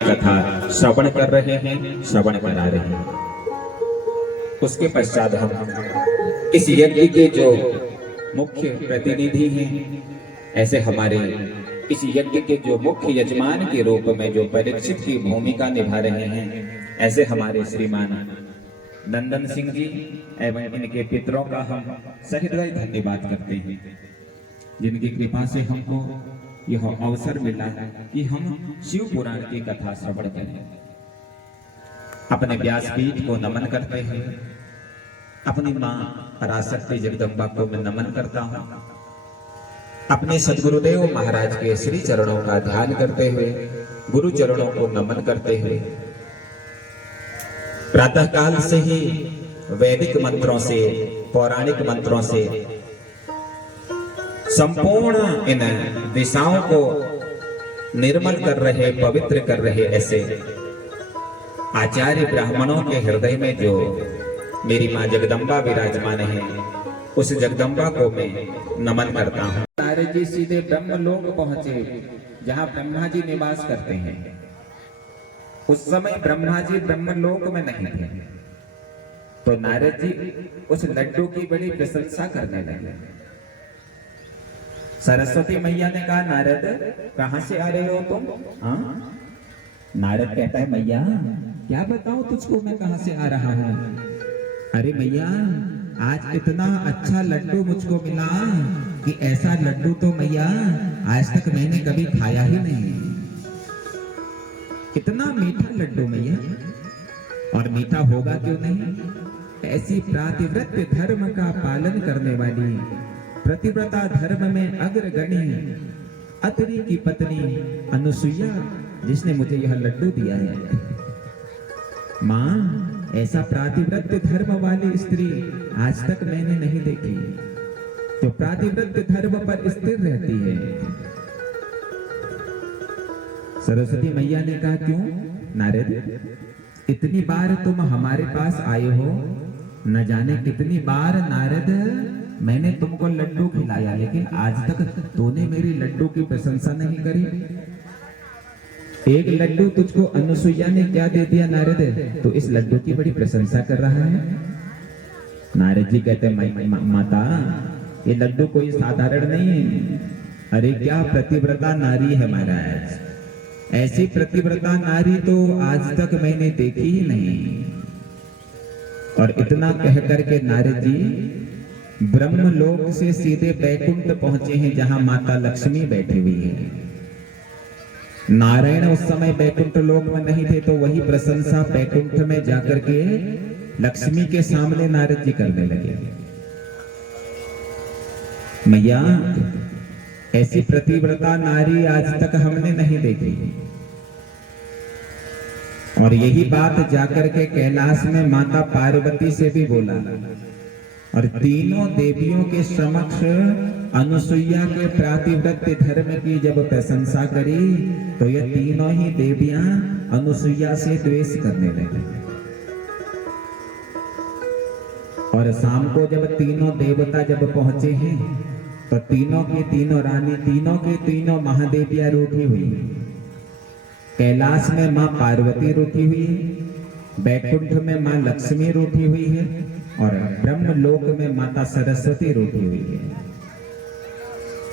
कथा श्रवण कर रहे हैं, श्रवण करा रहे हैं। उसके पश्चात हम इस यज्ञ के जो मुख्य प्रतिनिधि हैं, ऐसे हमारे इस यज्ञ के जो मुख्य यजमान के रूप में जो परीक्षित की भूमिका निभा रहे हैं, ऐसे हमारे श्रीमान नंदन सिंह जी एवं इनके पितरों का हम सहृदय धन्यवाद करते हैं, जिनकी कृपा से हमको यह अवसर मिला कि हम शिव पुराण की कथा श्रवण करें। अपने व्यासपीठ को नमन करते हैं, अपनी मां पराशक्ति जगदम्बा को मैं नमन करता हूं, अपने सदगुरुदेव महाराज के श्री चरणों का ध्यान करते हुए गुरु चरणों को नमन करते हुए प्रातः काल से ही वैदिक मंत्रों से, पौराणिक मंत्रों से संपूर्ण इन दिशाओं को निर्मल कर रहे, पवित्र कर रहे ऐसे आचार्य ब्राह्मणों के हृदय में जो मेरी मां जगदम्बा विराजमान है, उस जगदम्बा को मैं नमन करता हूँ। नारद जी सीधे ब्रह्मलोक पहुंचे, जहाँ ब्रह्मा जी निवास करते हैं। उस समय ब्रह्मा जी ब्रह्मलोक में नहीं थे, तो नारद जी उस लड्डू की बड़ी प्रशंसा करने लगे। सरस्वती मैया ने कहा, नारद कहां से आ रहे हो तुम? हाँ? नारद कहता है, मैया क्या बताऊं तुझको मैं कहां से आ रहा हूं? अरे मैया, आज इतना अच्छा लड्डू मुझको मिला कि ऐसा लड्डू तो मैया आज तक मैंने कभी खाया ही नहीं। इतना मीठा लड्डू मैया, और मीठा होगा क्यों नहीं? ऐसी प्रातिव्रत धर्म का पालन करने वाली, प्रतिव्रता धर्म में अग्रगणी अत्रि की पत्नी अनुसुईया, जिसने मुझे यह लड्डू दिया है। मां, ऐसा प्रातिव्रत धर्म वाली स्त्री आज तक मैंने नहीं देखी, जो प्रातिव्रत धर्म पर स्थिर रहती है। सरस्वती मैया ने कहा, क्यों नारद, इतनी बार तुम हमारे पास आए हो, न जाने कितनी बार नारद मैंने तुमको लड्डू खिलाया, लेकिन आज तक तूने मेरी लड्डू की प्रशंसा नहीं करी। एक लड्डू तुझको अनुसुईया ने क्या दे दिया नारद, तो इस लड्डू की बड़ी प्रशंसा कर रहा है। नारद जी कहते हैं, माता ये लड्डू कोई साधारण नहीं है। अरे क्या प्रतिव्रता नारी है महाराज, ऐसी प्रतिव्रता नारी तो आज तक मैंने देखी ही नहीं। और इतना कह करके नारद जी ब्रह्मलोक से सीधे बैकुंठ पहुंचे हैं, जहां माता लक्ष्मी बैठी हुई है। नारायण उस समय बैकुंठ लोक में नहीं थे, तो वही प्रशंसा बैकुंठ में जाकर के लक्ष्मी के सामने नारद जी करने लगे। मैया, ऐसी प्रतिव्रता नारी आज तक हमने नहीं देखी। और यही बात जाकर के कैलाश में माता पार्वती से भी बोला, और तीनों देवियों के समक्ष अनुसुईया के प्रातिव्रत धर्म की जब प्रशंसा करी, तो ये तीनों ही देवियां अनुसुईया से द्वेष करने लगी। और शाम को जब तीनों देवता जब पहुंचे हैं, तो तीनों की तीनों रानी, तीनों की तीनों महादेवियां रूठी हुई। कैलाश में मां पार्वती रूठी हुई है, बैकुंठ में मां लक्ष्मी रूठी हुई है, और ब्रह्मलोक में माता सरस्वती रूठी हुई है।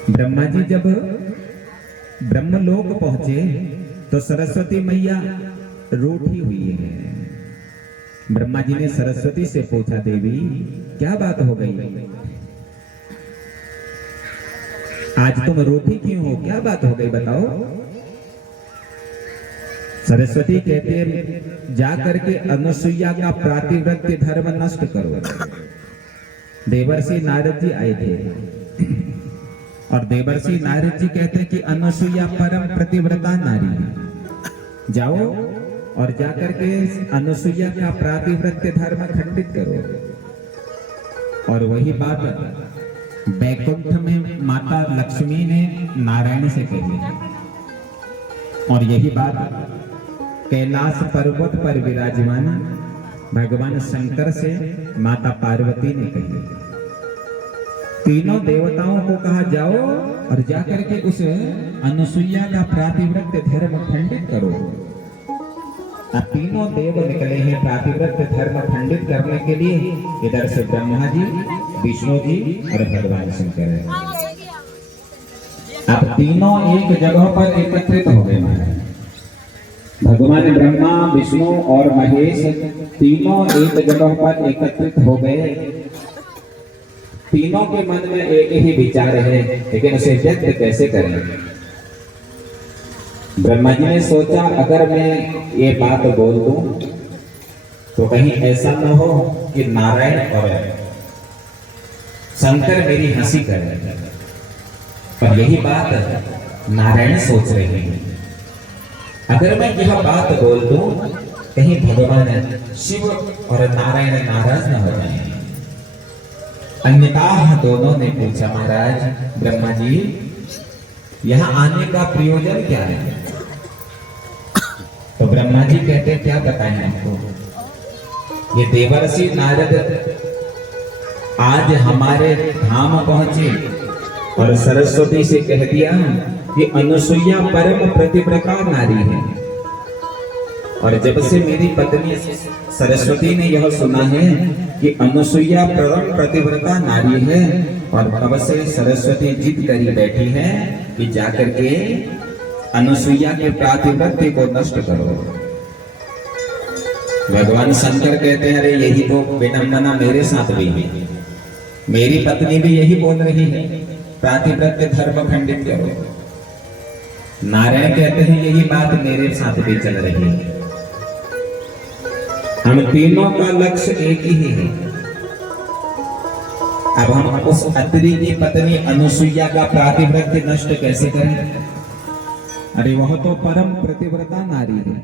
ब्रह्मा जी जब ब्रह्मलोक पहुंचे, तो सरस्वती मैया रूठी हुई है। ब्रह्मा जी ने सरस्वती से पूछा, देवी क्या बात हो गई, आज तुम रूठी क्यों हो, क्या बात हो गई बताओ। सरस्वती कहते हैं, जाकर के अनुसुईया का प्रातिव्रत धर्म नष्ट करो। देवर्षि नारद जी आए थे, और देवर्षि नारद जी कहते हैं कि अनुसुईया परम प्रतिव्रता नारी है, जाओ और जाकर के अनुसुईया का प्रातिव्रत धर्म खंडित करो। और वही बात बैकुंठ में माता लक्ष्मी ने नारायण से कही, और यही बात कैलाश पर्वत पर विराजमान भगवान शंकर से माता पार्वती ने कही। तीनों देवताओं को कहा, जाओ और जाकर के उस अनुसुईया का प्रातिव्रत धर्म खंडित करो। अब तीनों देव निकले हैं प्रातिव्रत धर्म खंडित करने के लिए। इधर से ब्रह्मा जी, विष्णु जी और भगवान शंकर है। अब तीनों एक जगह पर एकत्रित हो गए महाराज। भगवान ब्रह्मा, विष्णु और महेश तीनों एक जगह पर एकत्रित हो गए। तीनों के मन में एक ही विचार है, लेकिन उसे व्यक्त कैसे करें। ब्रह्मा जी ने सोचा, अगर मैं ये बात बोल दूं तो कहीं ऐसा न हो कि नारायण और शंकर मेरी हंसी करें। पर यही बात नारायण सोच रहे हैं, अगर मैं यह बात बोल दूं कहीं भगवान शिव और नारायण नाराज न हो जाएं। अन्यथा दोनों ने पूछा, महाराज ब्रह्मा जी, यहाँ आने का प्रयोजन क्या है। तो ब्रह्मा जी कहते, क्या बताएं आपको। ये देवर्षि नारद आज हमारे धाम पहुंचे और सरस्वती से कह दिया कि अनुसुईया परम प्रतिव्रता नारी है। और जब से मेरी पत्नी सरस्वती ने यह सुना है कि अनुसुईया परम प्रतिव्रता नारी है, और तब से सरस्वती जिद करी बैठी है कि जाकर के अनुसुईया के प्रातिव्रत्य को नष्ट करो। भगवान शंकर कहते हैं, अरे यही तो विडंबना मेरे साथ भी है, मेरी पत्नी भी यही बोल रही है, प्रातिव्रत्य धर्म खंडित करो। नारायण कहते हैं, यही बात मेरे साथ भी चल रही है। हम तीनों का लक्ष्य एक ही है। अब हम उस अत्रि की पत्नी अनुसुईया का प्रातिव्रत्य नष्ट कैसे करें। अरे वह तो परम प्रतिव्रता नारी है।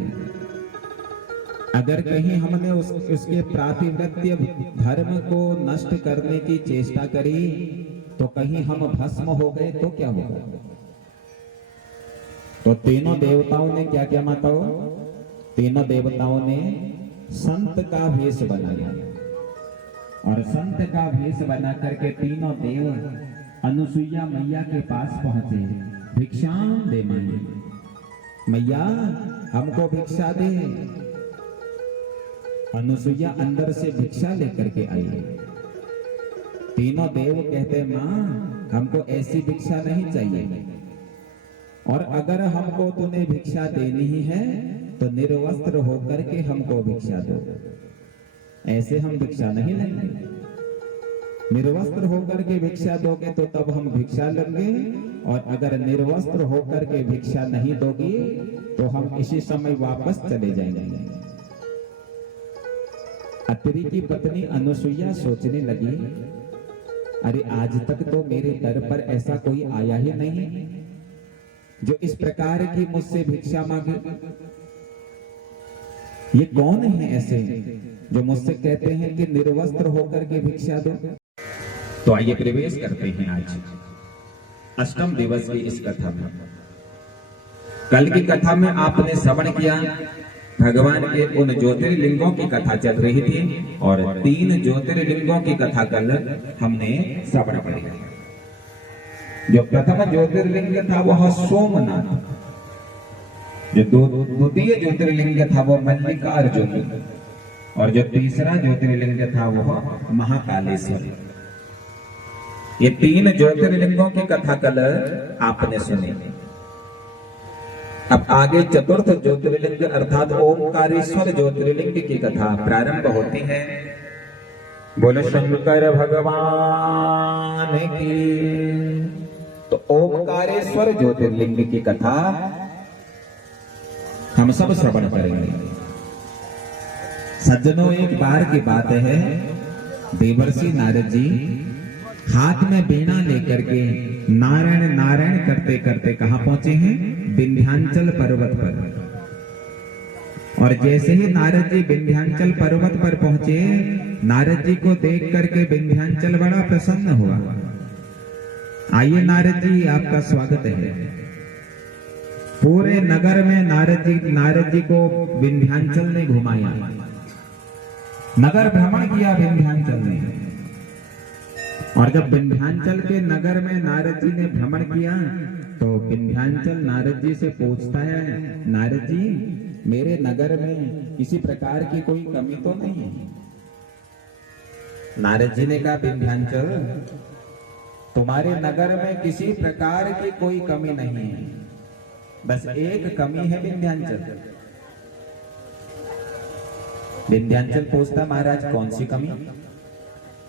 अगर कहीं हमने उसके प्रातिव्रत्य धर्म को नष्ट करने की चेष्टा करी तो कहीं हम भस्म हो गए तो क्या होगा। तो तीनों देवताओं ने क्या क्या माताओं, तीनों देवताओं ने संत का वेश बनाया, और संत का वेश बना करके तीनों देव अनुसुईया मैया के पास पहुंचे। भिक्षाम दे मैया, हमको भिक्षा दे। अनुसुईया अंदर से भिक्षा लेकर के आई। तीनों देव कहते, माँ हमको ऐसी भिक्षा नहीं चाहिए, और अगर हमको तूने भिक्षा देनी ही है तो निर्वस्त्र होकर के हमको भिक्षा दो। ऐसे हम भिक्षा नहीं लेंगे, निर्वस्त्र होकर के भिक्षा दोगे तो तब हम भिक्षा लेंगे, और अगर निर्वस्त्र होकर के भिक्षा नहीं दोगी तो हम इसी समय वापस चले जाएंगे। अत्रि की पत्नी अनुसुईया सोचने लगी, अरे आज तक तो मेरे दर पर ऐसा कोई आया ही नहीं जो इस प्रकार की मुझसे भिक्षा मांगे। ये कौन है ऐसे जो मुझसे कहते हैं कि निर्वस्त्र होकर के भिक्षा दो। तो आइए प्रवेश करते हैं आज अष्टम दिवस की इस कथा में। कल की कथा में आपने श्रवण किया, भगवान के उन ज्योतिर्लिंगों की कथा चल रही थी, और 3 ज्योतिर्लिंगों की कथा कल हमने श्रवण करी। जो प्रथम ज्योतिर्लिंग था वह सोमनाथ, जो द्वितीय ज्योतिर्लिंग था वो मल्लिकार्जुन, और जो तीसरा ज्योतिर्लिंग था वह महाकालेश्वर। ये 3 ज्योतिर्लिंगों की कथा कल आपने सुनी। अब आगे चतुर्थ ज्योतिर्लिंग अर्थात ओंकारेश्वर ज्योतिर्लिंग की कथा प्रारंभ होती है। बोले शंकर भगवान की। तो ओंकारेश्वर ज्योतिर्लिंग की कथा हम सब श्रवण करेंगे। सज्जनों, एक बार की बात है, देवर्षि नारद जी हाथ में वीणा लेकर के नारायण नारायण करते करते कहां पहुंचे हैं, विंध्याचल पर्वत पर। और जैसे ही नारद जी विंध्याचल पर्वत पर पहुंचे, नारद जी को देख करके विंध्याचल बड़ा प्रसन्न हुआ। आइए नारद जी, आपका स्वागत है। पूरे नगर में नारद जी को विंध्याचल ने घुमाया, नगर भ्रमण किया विंध्याचल ने। और जब विंध्याचल के नगर में नारद जी ने भ्रमण किया तो विंध्याचल नारद जी से पूछता है, नारद जी मेरे नगर में किसी प्रकार की कोई कमी तो नहीं है। नारद जी ने कहा, विंध्याचल, तुम्हारे नगर में किसी प्रकार की कोई कमी नहीं है, बस एक कमी है विंध्याचल। विंध्याचल पूछता, महाराज कौन सी कमी?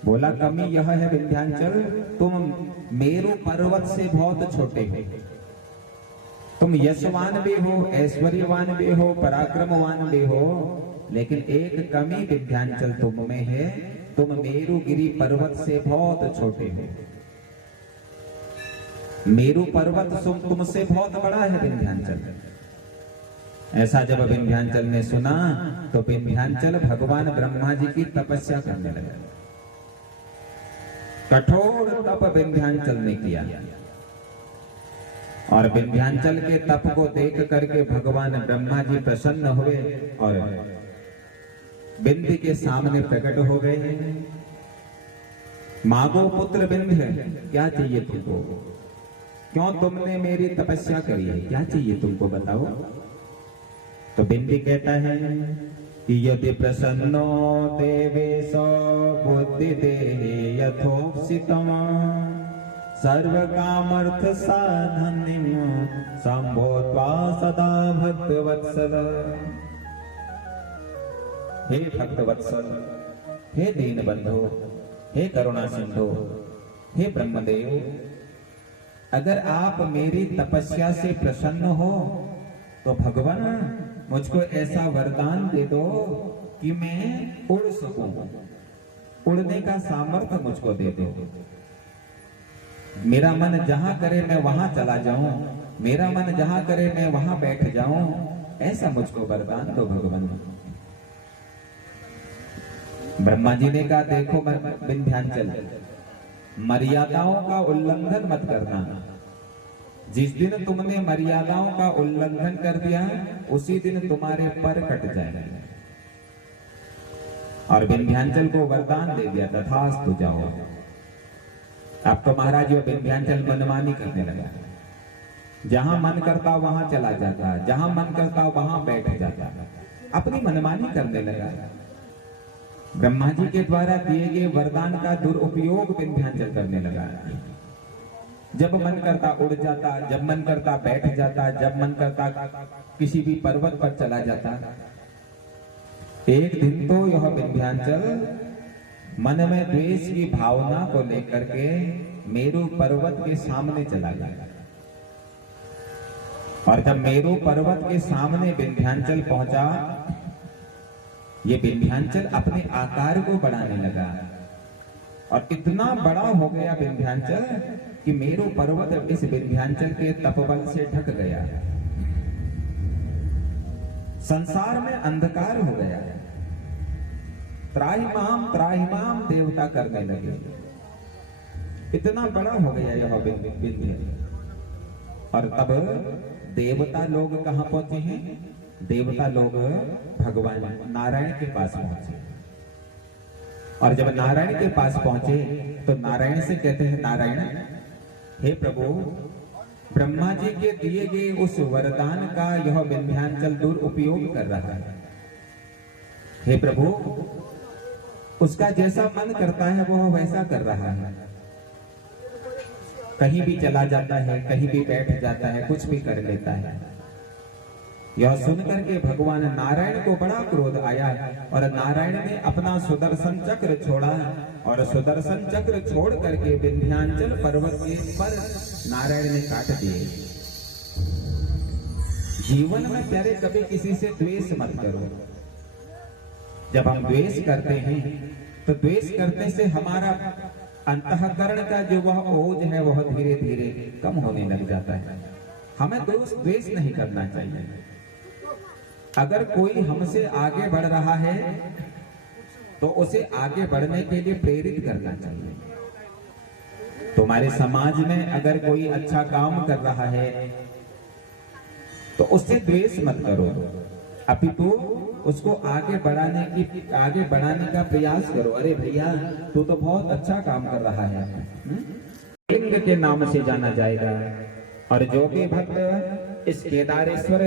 बोला, कमी यह है विंध्याचल, तुम मेरु पर्वत से बहुत छोटे हो। तुम यशवान भी हो, ऐश्वर्यवान भी हो, पराक्रमवान भी हो, लेकिन एक कमी विंध्याचल तुम में है, तुम मेरुगिरी पर्वत से बहुत छोटे हो। मेरु पर्वत तुमसे बहुत बड़ा है विंध्याचल। ऐसा जब विंध्याचल ने सुना तो विंध्याचल भगवान ब्रह्मा जी की तपस्या करने लगा। कठोर तप विंध्याचल ने किया और विंध्याचल के तप को देख करके भगवान ब्रह्मा जी प्रसन्न हुए और विंध्य के सामने प्रकट हो गए। मांगो पुत्र विंध्य, क्या चाहिए तुमको? क्यों तुमने मेरी तपस्या करी है? क्या चाहिए तुमको, बताओ। तो विंध्य कहता है कि यदि प्रसन्नो देवेश बुद्धि देहे यथोक्सितम् सर्व कामर्थ साधनिम संभोत्वा सदा भक्तवत्सल। हे भक्तवत्सल, हे दीन बंधु, हे करुणा सिंधु, हे ब्रह्मदेव, अगर आप मेरी तपस्या से प्रसन्न हो तो भगवान मुझको ऐसा वरदान दे दो कि मैं उड़ सकूं, उड़ने का सामर्थ्य मुझको दे दो। मेरा मन जहां करे मैं वहां चला जाऊं, मेरा मन जहां करे मैं वहां बैठ जाऊं, ऐसा मुझको वरदान दो भगवान। ब्रह्मा जी ने कहा, देखो विंध्याचल, मर्यादाओं का उल्लंघन मत करना। जिस दिन तुमने मर्यादाओं का उल्लंघन कर दिया उसी दिन तुम्हारे पर कट जाएगा। और विंध्याचल को वरदान दे दिया, तथास्तु जाओ। आपको महाराज विंध्याचल मनमानी करने लगा, जहां मन करता वहां चला जाता, जहां मन करता वहां बैठ जाता, अपनी मनमानी करने लगा। ब्रह्मा जी के द्वारा दिए गए वरदान का दुरुपयोग विंध्याचल करने लगा। जब मन करता उड़ जाता, जब मन करता बैठ जाता, जब मन करता किसी भी पर्वत पर चला जाता। एक दिन तो यह विंध्याचल मन में द्वेष की भावना को लेकर के मेरु पर्वत के सामने चला गया। और जब मेरु पर्वत के सामने विंध्याचल पहुंचा, ये विंध्याचल अपने आकार को बढ़ाने लगा और इतना बड़ा हो गया विंध्याचल कि मेरु पर्वत इस विंध्याचल के तपबल से ढक गया। संसार में अंधकार हो गया। त्राहिमाम देवता करने लगे। इतना बड़ा हो गया यह विंध्य। और तब देवता लोग कहां पहुंचे हैं? देवता लोग भगवान नारायण के पास पहुंचे। और जब नारायण के पास पहुंचे तो नारायण से कहते हैं, नारायण, हे प्रभु, ब्रह्मा जी के दिए गए उस वरदान का यह विंध्याचल दुरुपयोग कर रहा है। हे प्रभु, उसका जैसा मन करता है वह वैसा कर रहा है। कहीं भी चला जाता है, कहीं भी बैठ जाता है, कुछ भी कर लेता है। यह सुनकर के भगवान नारायण को बड़ा क्रोध आया और नारायण ने अपना सुदर्शन चक्र छोड़ा और सुदर्शन चक्र छोड़ करके विंध्याचल पर्वत के पर नारायण ने काट दिए। जीवन में प्यारे कभी किसी से द्वेष मत करो। जब हम द्वेष करते हैं तो द्वेष करने से हमारा अंतःकरण का जो वह ओज है वह धीरे धीरे कम होने लग जाता है। हमें द्वेष नहीं करना चाहिए। अगर कोई हमसे आगे बढ़ रहा है तो उसे आगे बढ़ने के लिए प्रेरित करना चाहिए। तुम्हारे समाज में अगर कोई अच्छा काम कर रहा है तो उससे द्वेष मत करो, अपितु उसको आगे बढ़ाने का प्रयास करो। अरे भैया, तू तो बहुत अच्छा काम कर रहा है, लिंग के नाम से जाना जाएगा। और जो भी भक्त इस केदारेश्वर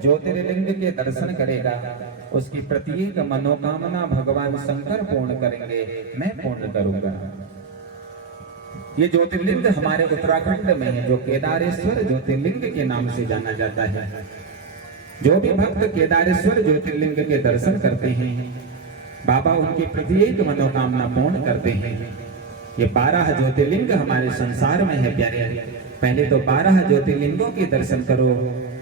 ज्योतिर्लिंग के दर्शन करेगा उसकी प्रत्येक मनोकामना भगवान शंकर पूर्ण करेंगे, मैं पूर्ण करूंगा। ये ज्योतिर्लिंग हमारे उत्तराखंड में है, जो केदारेश्वर ज्योतिर्लिंग के नाम से जाना जाता है। जो भी भक्त केदारेश्वर ज्योतिर्लिंग के दर्शन करते हैं, बाबा उनकी प्रत्येक मनोकामना पूर्ण करते हैं। ये 12 ज्योतिर्लिंग हमारे संसार में है प्यारे। पहले तो 12 ज्योतिर्लिंगों के दर्शन करो,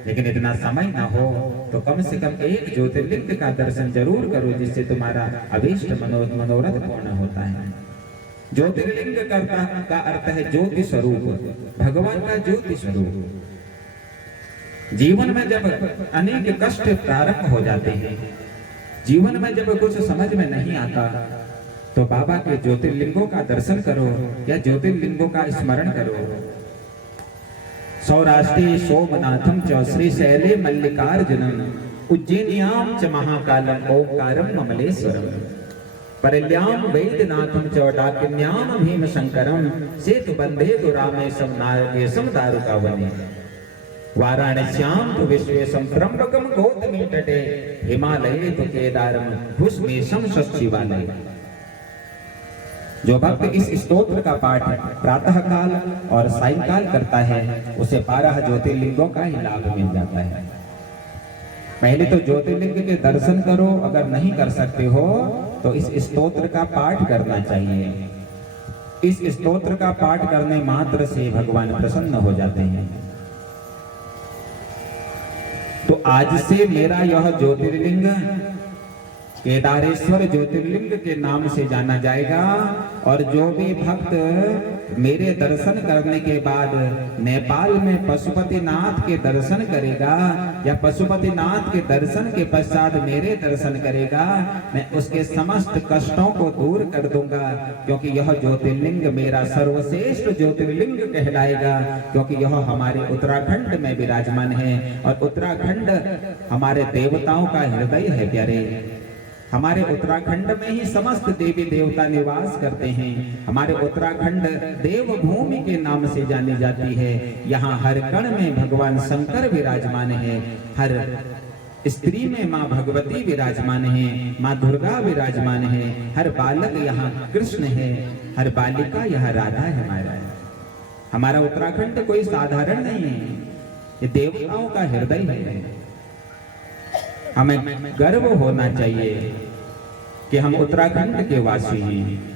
लेकिन इतना समय ना हो तो कम से कम एक ज्योतिर्लिंग का दर्शन जरूर करो, जिससे तुम्हारा अभीष्ट मनोरथ पूर्ण होता है। ज्योतिर्लिंग का अर्थ है ज्योति स्वरूप, भगवान का ज्योति स्वरूप। जीवन में जब अनेक कष्ट प्रारंभ हो जाते हैं, जीवन में जब कुछ समझ में नहीं आता, तो बाबा के ज्योतिर्लिंगों का दर्शन करो या ज्योतिर्लिंगों का स्मरण करो। सौराष्ट्रे सोमनाथम च श्रीशैले मल्लिकार्जुनम उज्जैन्याम च महाकालम ओंकारम ममलेश्वरम परल्याम वैद्यनाथम च डाकिन्याम भीमशंकरम सेतुबंधे तु रामेशम नारकेशम दारुकावने वाराणस्याम तु विश्वेशम त्र्यंबकम गौतमी तटे हिमालये तु केदारम भुस्मेशम शिवालय। जो भक्त इस स्तोत्र का पाठ प्रातः काल और सायंकाल करता है, उसे 12 ज्योतिर्लिंगों का ही लाभ मिल जाता है। पहले तो ज्योतिर्लिंग के दर्शन करो, अगर नहीं कर सकते हो तो इस स्तोत्र का पाठ करना चाहिए। इस स्तोत्र का पाठ करने मात्र से भगवान प्रसन्न हो जाते हैं। तो आज से मेरा यह ज्योतिर्लिंग केदारेश्वर ज्योतिर्लिंग के नाम से जाना जाएगा, और जो भी भक्त मेरे दर्शन करने के बाद नेपाल में पशुपतिनाथ के दर्शन करेगा या पशुपतिनाथ के दर्शन के पश्चात मेरे दर्शन करेगा, मैं उसके समस्त कष्टों को दूर कर दूंगा, क्योंकि यह ज्योतिर्लिंग मेरा सर्वश्रेष्ठ ज्योतिर्लिंग कहलाएगा, क्योंकि यह हमारे उत्तराखंड में विराजमान है। और उत्तराखंड हमारे देवताओं का हृदय है प्यारे। हमारे उत्तराखंड में ही समस्त देवी देवता निवास करते हैं। हमारे उत्तराखंड देवभूमि के नाम से जानी जाती है। यहाँ हर कण में भगवान शंकर विराजमान है, हर स्त्री में माँ भगवती विराजमान है, माँ दुर्गा विराजमान है, हर बालक यहाँ कृष्ण है, हर बालिका यहाँ राधा है। हमारा उत्तराखंड कोई साधारण नहीं है, ये देवताओं का हृदय है। हमें गर्व होना चाहिए कि हम उत्तराखंड के वासी हैं।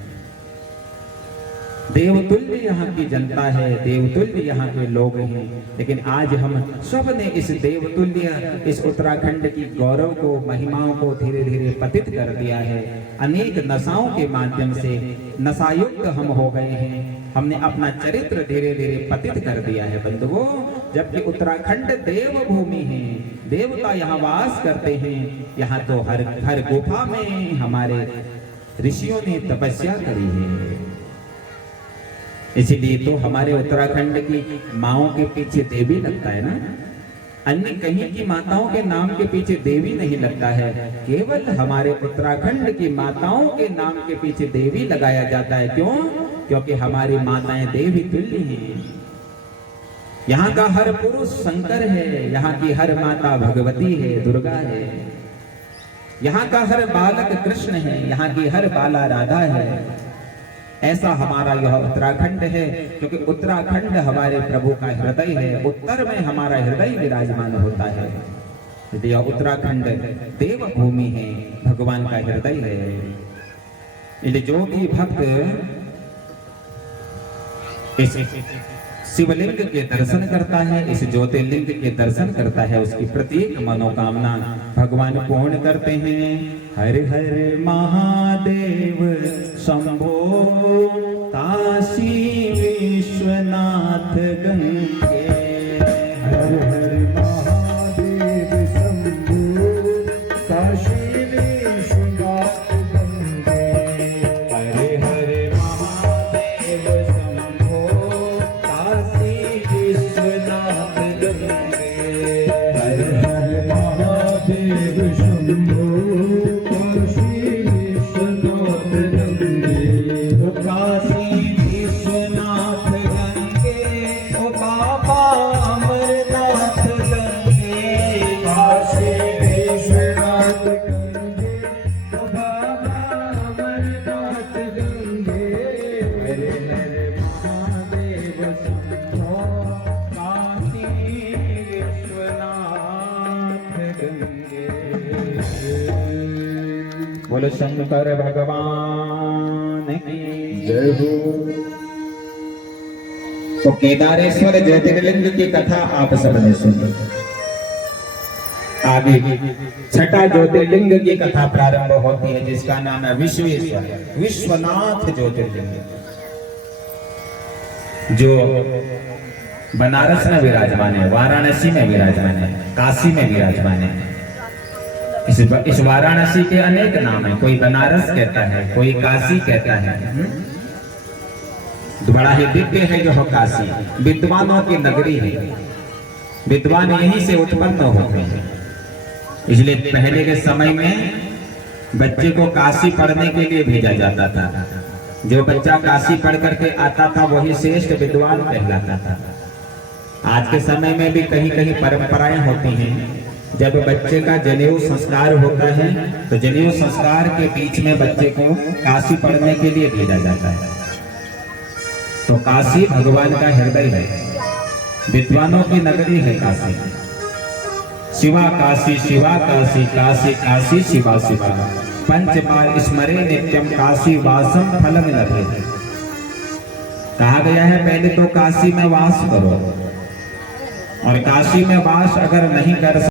देवतुल्य यहाँ की जनता है, देवतुल्य यहाँ के लोग हैं, लेकिन आज हम सब ने इस देवतुल्य इस उत्तराखंड की गौरव को, महिमाओं को धीरे धीरे पतित कर दिया है। अनेक नशाओं के माध्यम से नशायुक्त हम हो गए हैं। हमने अपना चरित्र धीरे धीरे पतित कर दिया है बंधुओं, जबकि उत्तराखंड देवभूमि है, देवता यहाँ वास करते हैं। यहाँ तो हर गुफा में हमारे ऋषियों ने तपस्या करी है। इसीलिए तो हमारे उत्तराखंड की माओं के पीछे देवी लगता है ना, अन्य कहीं की माताओं के नाम के पीछे देवी नहीं लगता है, केवल हमारे उत्तराखंड की माताओं के नाम के पीछे देवी लगाया जाता है। क्यों? क्योंकि हमारी माताएं देवी तुल्य हैं। यहाँ का हर पुरुष शंकर है, यहाँ की हर माता भगवती है, दुर्गा है। यहाँ का हर बालक कृष्ण है, यहाँ की हर बाला राधा है। ऐसा हमारा यह उत्तराखंड है, क्योंकि उत्तराखंड हमारे प्रभु का हृदय है। उत्तर में हमारा हृदय विराजमान होता है। यह उत्तराखंड देवभूमि है, भगवान का हृदय है। इसलिए जो भी भक्त इस शिवलिंग के दर्शन करता है, इस ज्योतिर्लिंग के दर्शन करता है, उसकी प्रत्येक मनोकामना भगवान पूर्ण करते हैं। हर हर महादेव शंभो काशी विश्वनाथ गंगे। हर हर महादेव शंभो काशी विश्वनाथ गंगे। हर हर महादेव शंभो काशी विश्वनाथ गंगे। हर हर महादेव शंभो काशी बोलो शंकर भगवान की जय हो। तो केदारेश्वर ज्योतिर्लिंग की कथा आप सबने सुनी। आगे छठा ज्योतिर्लिंग की कथा प्रारंभ होती है, जिसका नाम है विश्वेश्वर, विश्वनाथ ज्योतिर्लिंग, जो बनारस में विराजमान है, वाराणसी में विराजमान है, काशी में विराजमान है। इस वाराणसी के अनेक नाम है, कोई बनारस कहता है, कोई काशी कहता है। बड़ा ही दिव्य है जो काशी, विद्वानों की नगरी है, विद्वान यहीं से उत्पन्न होते हैं। इसलिए पहले के समय में बच्चे को काशी पढ़ने के लिए भेजा जाता था। जो बच्चा काशी पढ़ करके आता था वही श्रेष्ठ विद्वान कहलाता था। आज के समय में भी कहीं कहीं परंपराएं होती हैं। जब बच्चे का जनेऊ संस्कार होता है तो जनेऊ संस्कार के बीच में बच्चे को काशी पढ़ने के लिए भेजा जाता है। तो काशी भगवान का हृदय है, विद्वानों की नगरी है काशी। शिवा काशी शिवा काशी, काशी काशी शिवा शिवा, पंच बार स्मरे नित्यम, काशी वासम फलम लभे। कहा गया है पहले तो काशी में वास करो, और काशी में वास अगर नहीं कर